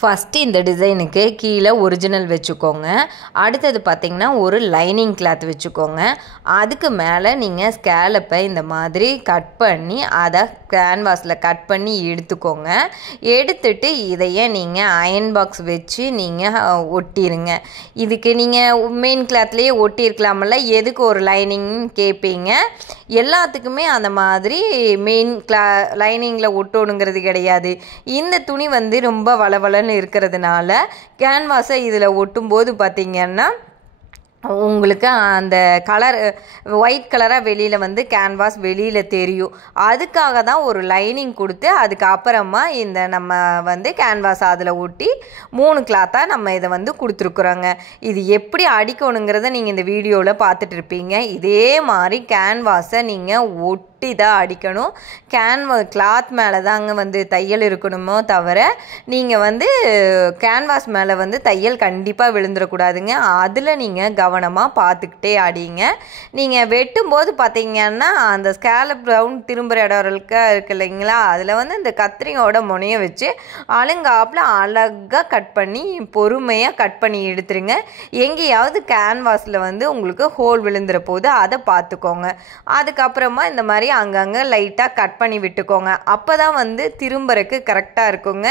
First இந்த டிசைனுக்கு கீழே ஒரிஜினல் வச்சுக்கோங்க. அடுத்தது பார்த்திங்கன்னா ஒரு லைனிங் கிளாத் வச்சுக்கோங்க. அதுக்கு மேலே நீங்கள் ஸ்கேலப்பை இந்த மாதிரி கட் பண்ணி அதை கேன்வாஸில் கட் பண்ணி எடுத்துக்கோங்க. எடுத்துட்டு இதையே நீங்கள் அயன் பாக்ஸ் வச்சு நீங்கள் ஒட்டிடுங்க. இதுக்கு நீங்கள் மெயின் கிளாத்லேயே ஒட்டியிருக்கலாமல்ல, எதுக்கு ஒரு லைனிங் கேட்பீங்க. எல்லாத்துக்குமே அந்த மாதிரி மெயின் லைனிங்கில் ஒட்டணுங்கிறது கிடையாது. இந்த துணி வந்து ரொம்ப வளவளன்னு இருக்கிறதுனால கேன்வாஸை இதில் ஒட்டும்போது பார்த்திங்கன்னா உங்களுக்கு அந்த கலர் ஒயிட் கலராக வெளியில் வந்து கேன்வாஸ் வெளியில் தெரியும். அதுக்காக தான் ஒரு லைனிங் கொடுத்து அதுக்கப்புறமா இந்த நம்ம வந்து கேன்வாஸ் அதில் ஒட்டி 3 கிளாத்தாக நம்ம இதை வந்து கொடுத்துருக்குறோங்க. இது எப்படி அடிக்கணுங்கிறத நீங்கள் இந்த வீடியோவில் பார்த்துட்ருப்பீங்க. இதே மாதிரி கேன்வாஸை நீங்கள் ஒட்டி தான் அடிக்கணும். கிளாத் மேலே தாங்க வந்து தையல் இருக்கணுமோ தவிர நீங்கள் வந்து கேன்வாஸ் மேலே வந்து தையல் கண்டிப்பாக விழுந்துடக்கூடாதுங்க. அதில் நீங்கள் கவனமாக பார்த்துக்கிட்டே அடிங்க. நீங்கள் வெட்டும்போது பார்த்தீங்கன்னா அந்த ஸ்கேலப் ரவுண்ட் திரும்புகிற இடம் இருக்கு இல்லைங்களா, அதில் வந்து இந்த கத்திரியோட முனையை வச்சு அழுங்காப்பில் அழகாக கட் பண்ணி பொறுமையாக கட் பண்ணி எடுத்துருங்க. எங்கேயாவது கேன்வாஸில் வந்து உங்களுக்கு ஹோல் விழுந்துற போது அதை பார்த்துக்கோங்க. அதுக்கப்புறமா இந்த மாதிரி அங்கங்கே லைட்டாக கட் பண்ணி விட்டுக்கோங்க. அப்போ தான் வந்து திரும்புறக்கு கரெக்டாக இருக்குங்க.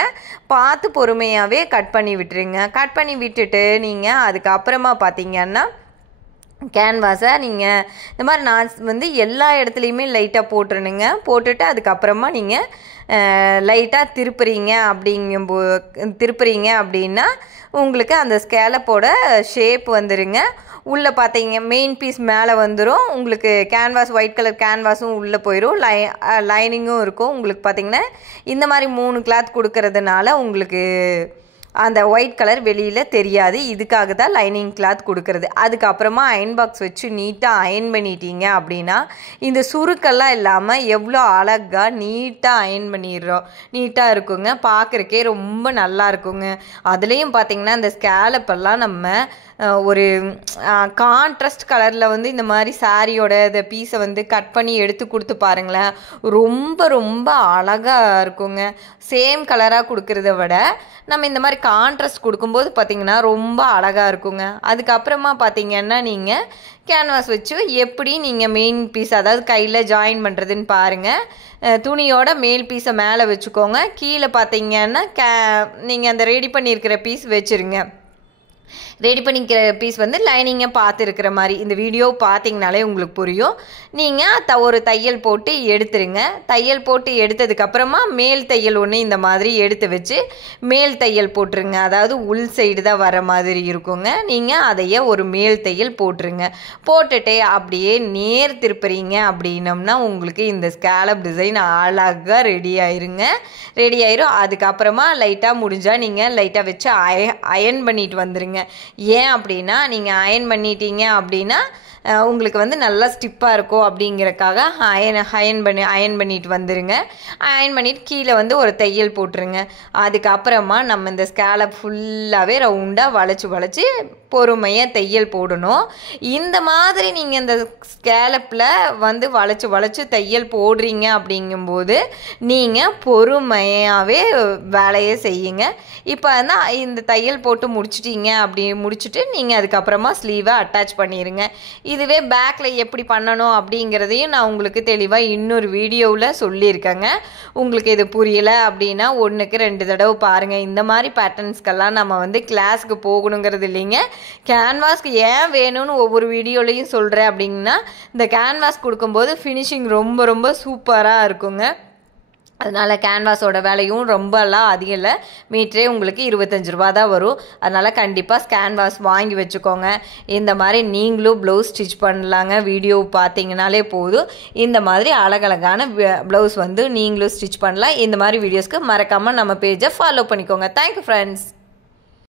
பார்த்து பொறுமையாகவே கட் பண்ணி விட்டுருங்க. கட் பண்ணி விட்டுட்டு நீங்கள் அதுக்கப்புறமா பார்த்தீங்கன்னா கேன்வாஸை நீங்கள் இந்த மாதிரி நான் வந்து எல்லா இடத்துலையுமே லைட்டாக போட்டுருணுங்க. போட்டுட்டு அதுக்கப்புறமா நீங்கள் லைட்டாக திருப்புறீங்க அப்படின்னா உங்களுக்கு அந்த ஸ்கேலப்போட ஷேப் வந்துடுங்க. உள்ளே பார்த்தீங்க மெயின் பீஸ் மேலே வந்துடும். உங்களுக்கு கேன்வாஸ் ஒயிட் கலர் கேன்வாஸும் உள்ளே போயிடும். லைனிங்கும் இருக்கும். உங்களுக்கு பார்த்திங்கன்னா இந்த மாதிரி 3 கிளாத் கொடுக்கறதுனால உங்களுக்கு அந்த ஒயிட் கலர் வெளியில் தெரியாது. இதுக்காக தான் லைனிங் கிளாத் கொடுக்கறது. அதுக்கப்புறமா அயன் பாக்ஸ் வச்சு நீட்டாக அயன் பண்ணிட்டீங்க அப்படின்னா இந்த சுருக்கெல்லாம் இல்லாமல் எவ்வளோ அழகாக நீட்டாக அயன் பண்ணிடுறோம். நீட்டாக இருக்குங்க. பார்க்குறக்கே ரொம்ப நல்லா இருக்குங்க. அதுலேயும் பார்த்திங்கன்னா இந்த ஸ்கேலப்பெல்லாம் நம்ம ஒரு கான்ட்ராஸ்ட் கலரில் வந்து இந்த மாதிரி சாரியோட இந்த பீஸை வந்து கட் பண்ணி எடுத்து கொடுத்து பாருங்களேன். ரொம்ப ரொம்ப அழகாக இருக்குங்க. சேம் கலராக கொடுக்கறத விட நம்ம இந்த மாதிரி கான்ட்ராஸ்ட் கொடுக்கும்போது பார்த்திங்கன்னா ரொம்ப அழகாக இருக்குங்க. அதுக்கப்புறமா பார்த்திங்கன்னா நீங்கள் கேன்வாஸ் வச்சு எப்படி நீங்கள் மெயின் பீஸ் அதாவது கையில் ஜாயின் பண்ணுறதுன்னு பாருங்கள். துணியோட மேல் பீஸை மேலே வச்சுக்கோங்க. கீழே பார்த்திங்கன்னா நீங்கள் அந்த ரெடி பண்ணியிருக்கிற பீஸ் வச்சுருங்க. ரெடி பண்ணிக்கிற பீஸ் வந்து லைனிங்கை பார்த்துருக்கிற மாதிரி இந்த வீடியோ பார்த்தீங்கனாலே உங்களுக்கு புரியும். நீங்கள் ஒரு தையல் போட்டு எடுத்துருங்க. தையல் போட்டு எடுத்ததுக்கப்புறமா மேல் தையல் ஒன்று இந்த மாதிரி எடுத்து வச்சு மேல் தையல் போட்டுருங்க. அதாவது உள் சைடு தான் வர மாதிரி இருக்குங்க. நீங்கள் அதையே ஒரு மேல் தையல் போட்டுருங்க. போட்டுட்டு அப்படியே நேர் திருப்புறீங்க அப்படின்னம்னா உங்களுக்கு இந்த ஸ்கேலப் டிசைன் அழகாக ரெடி ஆயிரும். அதுக்கப்புறமா லைட்டாக முடிஞ்சால் நீங்கள் லைட்டாக வச்சு அயன் பண்ணிட்டு வந்துடுங்க. ஏன் அப்படின்னா நீங்கள் அயன் பண்ணிட்டீங்க அப்படின்னா உங்களுக்கு வந்து நல்லா ஸ்டிப்பாக இருக்கும் அப்படிங்கிறக்காக அயன் பண்ணிட்டு வந்துடுங்க. அயன் பண்ணிவிட்டு கீழே வந்து ஒரு தையல் போட்டுருங்க. அதுக்கப்புறமா நம்ம இந்த ஸ்கேலப் ஃபுல்லாகவே ரவுண்டாக வளைச்சி பொறுமையாக தையல் போடணும். இந்த மாதிரி நீங்கள் இந்த ஸ்கேலப்பில் வந்து வளைச்சி தையல் போடுறீங்க அப்படிங்கும்போது நீங்கள் பொறுமையாகவே வேலையை செய்யுங்க. இப்போ வந்து இந்த தையல் போட்டு முடிச்சுட்டு நீங்கள் அதுக்கப்புறமா ஸ்லீவை அட்டாச் பண்ணிடுங்க. இதுவே பேக்கில் எப்படி பண்ணணும் அப்படிங்கிறதையும் நான் உங்களுக்கு தெளிவாக இன்னொரு வீடியோவில் சொல்லியிருக்கேங்க. உங்களுக்கு இது புரியலை அப்படின்னா 1க்கு 2 தடவை பாருங்கள். இந்த மாதிரி பேட்டர்ன்ஸ்க்கெல்லாம் நம்ம வந்து கிளாஸுக்கு போகணுங்கிறது இல்லைங்க. கேன்வாஸ்க்கு ஏன் வேணும்னு ஒவ்வொரு வீடியோலையும் சொல்கிறேன் அப்படின்னா இந்த கேன்வாஸ் கொடுக்கும்போது ஃபினிஷிங் ரொம்ப ரொம்ப சூப்பராக இருக்குங்க. அதனால் கேன்வாஸோட விலையும் ரொம்பலாம் அதிகம் இல்லை. மீட்டரே உங்களுக்கு 25 ரூபா தான் வரும். அதனால் கண்டிப்பாக கேன்வாஸ் வாங்கி வச்சுக்கோங்க. இந்த மாதிரி நீங்களும் ப்ளவுஸ் ஸ்டிச் பண்ணலாங்க. வீடியோ பார்த்தீங்கனாலே போதும். இந்த மாதிரி அழகழகான ப்ளவுஸ் வந்து நீங்களும் ஸ்டிச் பண்ணலாம். இந்த மாதிரி வீடியோஸ்க்கு மறக்காமல் நம்ம பேஜை ஃபாலோ பண்ணிக்கோங்க. Thank you friends.